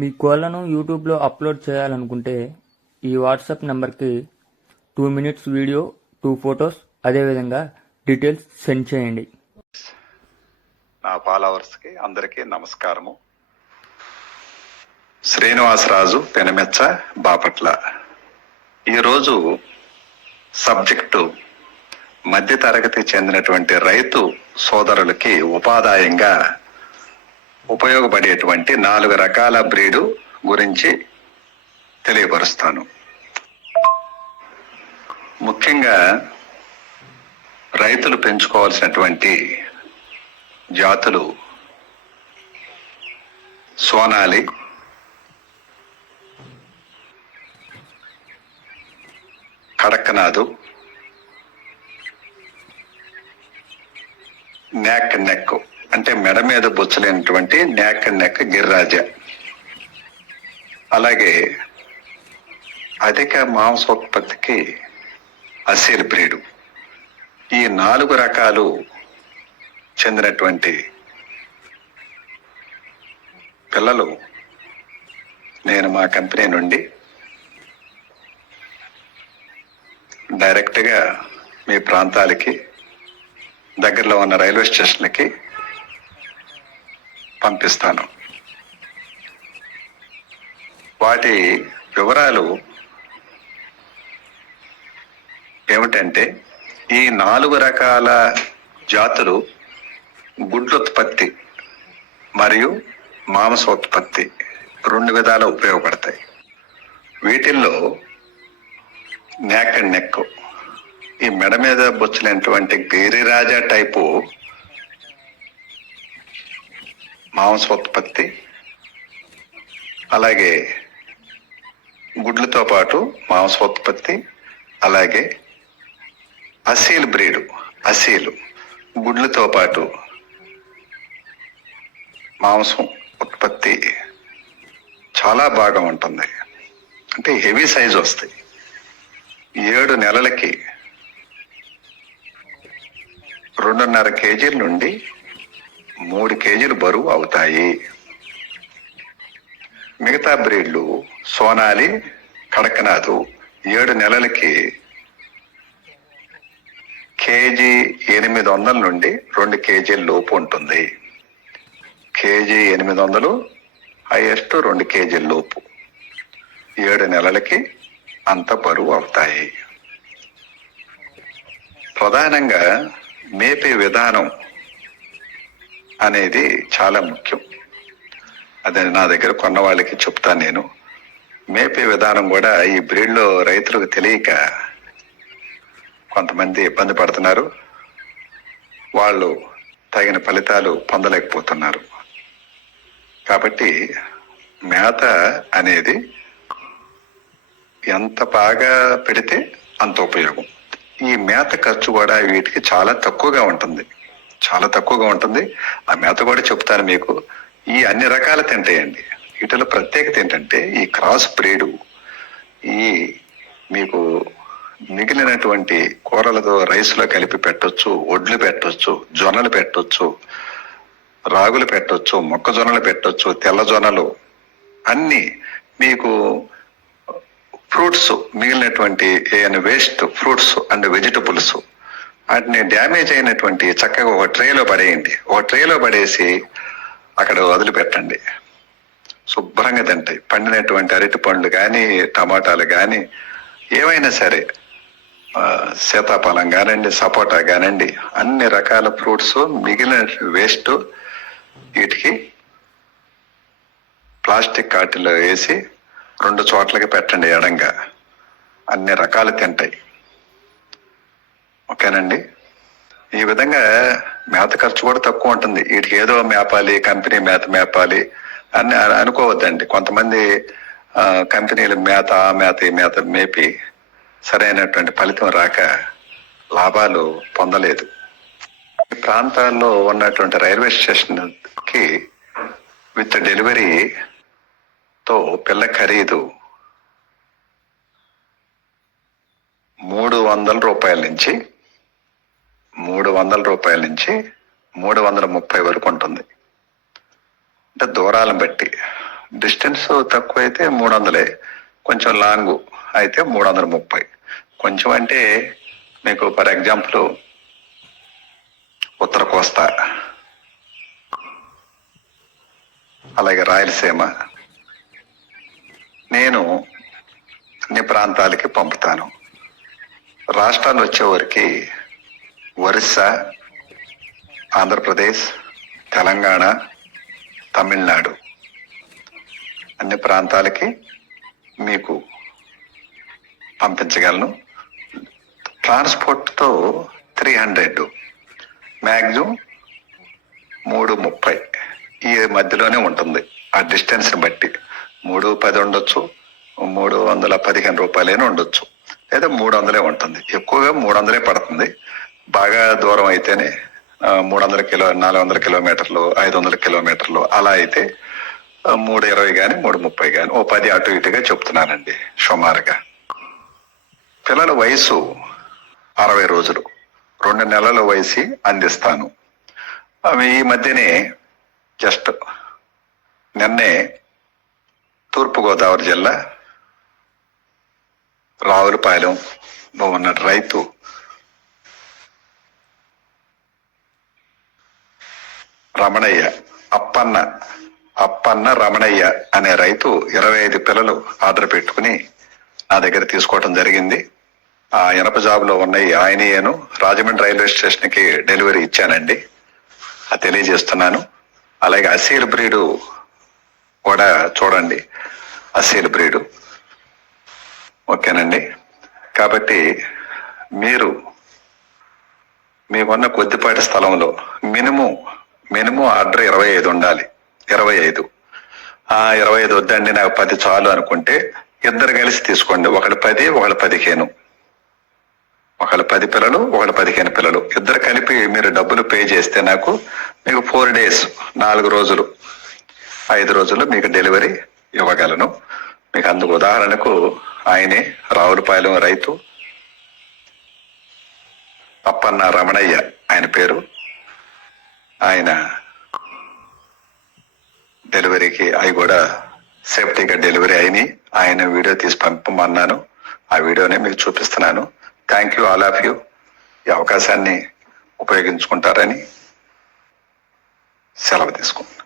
మీ కోళ్లను యూట్యూబ్లో అప్లోడ్ చేయాలనుకుంటే ఈ వాట్సాప్ నెంబర్కి 2 minutes వీడియో, 2 photos, అదేవిధంగా డీటెయిల్స్ సెండ్ చేయండి. నా ఫాలోవర్స్కి అందరికీ నమస్కారము. శ్రీనివాసరాజు పెనమెచ్చ బాపట్ల. ఈరోజు సబ్జెక్టు మధ్యతరగతి చెందినటువంటి రైతు సోదరులకి ఉపాదాయంగా ఉపయోగపడేటువంటి 4 రకాల బ్రీడు గురించి తెలియపరుస్తాను. ముఖ్యంగా రైతులు పెంచుకోవాల్సినటువంటి జాతులు సోనాలి, కడక్నాథు, నెక్ అంటే మెడ మీద బొచ్చలేనటువంటి నెక్ గిరిరాజ, అలాగే అధిక మాంసోత్పత్తికి అసీల్ బ్రీడు. ఈ 4 రకాలు చెందినటువంటి పిల్లలు నేను మా కంపెనీ నుండి డైరెక్ట్గా మీ ప్రాంతాలకి దగ్గరలో ఉన్న రైల్వే స్టేషన్లకి పంపిస్తాను. వాటి వివరాలు ఏమిటంటే, ఈ 4 రకాల జాతులు గుడ్లుత్పత్తి మరియు మాంసోత్పత్తి 2 విధాలు ఉపయోగపడతాయి. వీటిల్లో నెక్ ఈ మెడ మీద బొచ్చలేనటువంటి గిరిరాజా టైపు మాంసోత్పత్తి, అలాగే గుడ్లతో పాటు మాంసోత్పత్తి, అలాగే అసీల్ బ్రీడు, అసీలు గుడ్లతో పాటు మాంసం ఉత్పత్తి చాలా బాగా ఉంటుంది. అంటే హెవీ సైజు వస్తాయి. 7 నెలలకి 2.5 kg నుండి 3 kg బరువు అవుతాయి. మిగతా బ్రీడ్లు సోనాలి, కడక్నాథు 7 నెలలకి 1,800 నుండి 2 kg లోపు ఉంటుంది. 1,800 హైయెస్ట్ 2 kg లోపు 7 నెలలకి అంత బరువు అవుతాయి. ప్రధానంగా మేపే విధానం అనేది చాలా ముఖ్యం. అదే నా దగ్గర కొన్న వాళ్ళకి చెప్తాను నేను. మేపే విధానం కూడా ఈ బ్రీడ్లో రైతులకు తెలియక కొంతమంది ఇబ్బంది పడుతున్నారు. వాళ్ళు తగిన ఫలితాలు పొందలేకపోతున్నారు. కాబట్టి మేత అనేది ఎంత బాగా పెడితే అంత ఉపయోగం. ఈ మేత ఖర్చు కూడా వీటికి చాలా తక్కువగా ఉంటుంది, చాలా తక్కువగా ఉంటుంది. ఆ మేత కూడా చెప్తాను మీకు. ఈ అన్ని రకాలు తింటాయండి. వీటిలో ప్రత్యేకత ఏంటంటే, ఈ క్రాస్ బ్రీడు ఈ మీకు మిగిలినటువంటి కూరలతో రైస్లో కలిపి పెట్టొచ్చు, ఒడ్లు పెట్టొచ్చు, జొన్నలు పెట్టొచ్చు, రాగులు పెట్టొచ్చు, మొక్కజొన్నలు పెట్టొచ్చు, తెల్ల జొన్నలు, అన్ని మీకు ఫ్రూట్స్, మిగిలినటువంటి వేస్ట్ ఫ్రూట్స్ అండ్ వెజిటబుల్స్ వాటిని డ్యామేజ్ అయినటువంటి చక్కగా ఒక ట్రేలో పడేయండి. ఒక ట్రేలో పడేసి అక్కడ వదిలిపెట్టండి. శుభ్రంగా తింటాయి. పండినటువంటి అరటి పండ్లు కానీ, టమాటాలు కానీ, ఏవైనా సరే, సీతాఫలం కానివ్వండి, సపోటా కానివ్వండి, అన్ని రకాల ఫ్రూట్స్ మిగిలిన వేస్ట్ వీటికి ప్లాస్టిక్ కాటిలో వేసి 2 చోట్లకి పెట్టండి ఎడంగా. అన్ని రకాలు తింటాయి. ఓకేనండి. ఈ విధంగా మేత ఖర్చు కూడా తక్కువ ఉంటుంది. వీటికి ఏదో మేపాలి, కంపెనీ మేత మేపాలి అని అనుకోవద్దండి. కొంతమంది కంపెనీలు మేత, ఆ మేత, ఈ మేత మేపి సరైనటువంటి ఫలితం రాక లాభాలు పొందలేదు. ఈ ప్రాంతాల్లో ఉన్నటువంటి రైల్వే స్టేషన్కి విత్ డెలివరీతో పిల్ల ఖరీదు 300 రూపాయల నుంచి 330 వరకు ఉంటుంది. అంటే దూరాలను బట్టి డిస్టెన్స్ తక్కువ అయితే 300, కొంచెం లాంగ్ అయితే 330. కొంచెం అంటే మీకు ఫర్ ఎగ్జాంపుల్ ఉత్తర కోస్తా, అలాగే రాయలసీమ, నేను అన్ని ప్రాంతాలకి పంపుతాను. రాష్ట్రాలు వచ్చేవరకు ఒరిస్సా, ఆంధ్రప్రదేశ్, తెలంగాణ, తమిళనాడు అన్ని ప్రాంతాలకి మీకు పంపించగలను. ట్రాన్స్పోర్ట్తో 300, మ్యాక్సిమం 330 ఈ మధ్యలోనే ఉంటుంది. ఆ డిస్టెన్స్ని బట్టి 310 ఉండొచ్చు, 315 రూపాయలైనా ఉండొచ్చు, లేదా 300 ఉంటుంది. ఎక్కువగా 300 పడుతుంది. బాగా దూరం అయితేనే 400 కిలోమీటర్లు, 500 కిలోమీటర్లు అలా అయితే 320 కానీ 330 కానీ 10 అటు ఇటుగా చెప్తున్నానండి సుమారుగా. పిల్లల వయసు 60 రోజులు, 2 నెలల వయసు అందిస్తాను. అవి ఈ మధ్యనే జస్ట్ నిన్నే తూర్పుగోదావరి జిల్లా రావులపాలెంలో ఉన్న రైతు రమణయ్య, అప్పన్న రమణయ్య అనే రైతు 25 పిల్లలు ఆర్డర్ పెట్టుకుని నా దగ్గర తీసుకోవటం జరిగింది. ఆ ఇనప జాబులో ఉన్నాయి ఆయనను రాజమండ్రి రైల్వే స్టేషన్ కి డెలివరీ ఇచ్చానండి. అది తెలియజేస్తున్నాను. అలాగే అసీల్ బ్రీడు కూడా చూడండి, అసీల్ బ్రీడు. ఓకేనండి. కాబట్టి మీకున్న కొద్దిపాటి స్థలంలో మినిమం ఆర్డర్ 25 ఉండాలి. 25 వద్దండి నాకు 10 చాలు అనుకుంటే ఇద్దరు కలిసి తీసుకోండి. ఒకళ్ళు 10, ఒకళ్ళు 15. ఒకళ్ళు 10 పిల్లలు, ఒకళ్ళు 15 పిల్లలు, ఇద్దరు కలిపి మీరు డబ్బులు పే చేస్తే మీకు 4 days, 4 రోజులు, 5 రోజుల్లో మీకు డెలివరీ ఇవ్వగలను. మీకు అందుకు ఉదాహరణకు ఆయనే రావులపాలెం రైతు అప్పన్న రమణయ్య ఆయన పేరు. ఆయన డెలివరీకి అవి కూడా సేఫ్టీగా డెలివరీ అయినాయి. ఆయన వీడియో తీసి పంపమన్నాను. ఆ వీడియోనే మీకు చూపిస్తున్నాను. Thank you all of you. ఈ అవకాశాన్ని ఉపయోగించుకుంటారని సెలవు తీసుకుంటాను.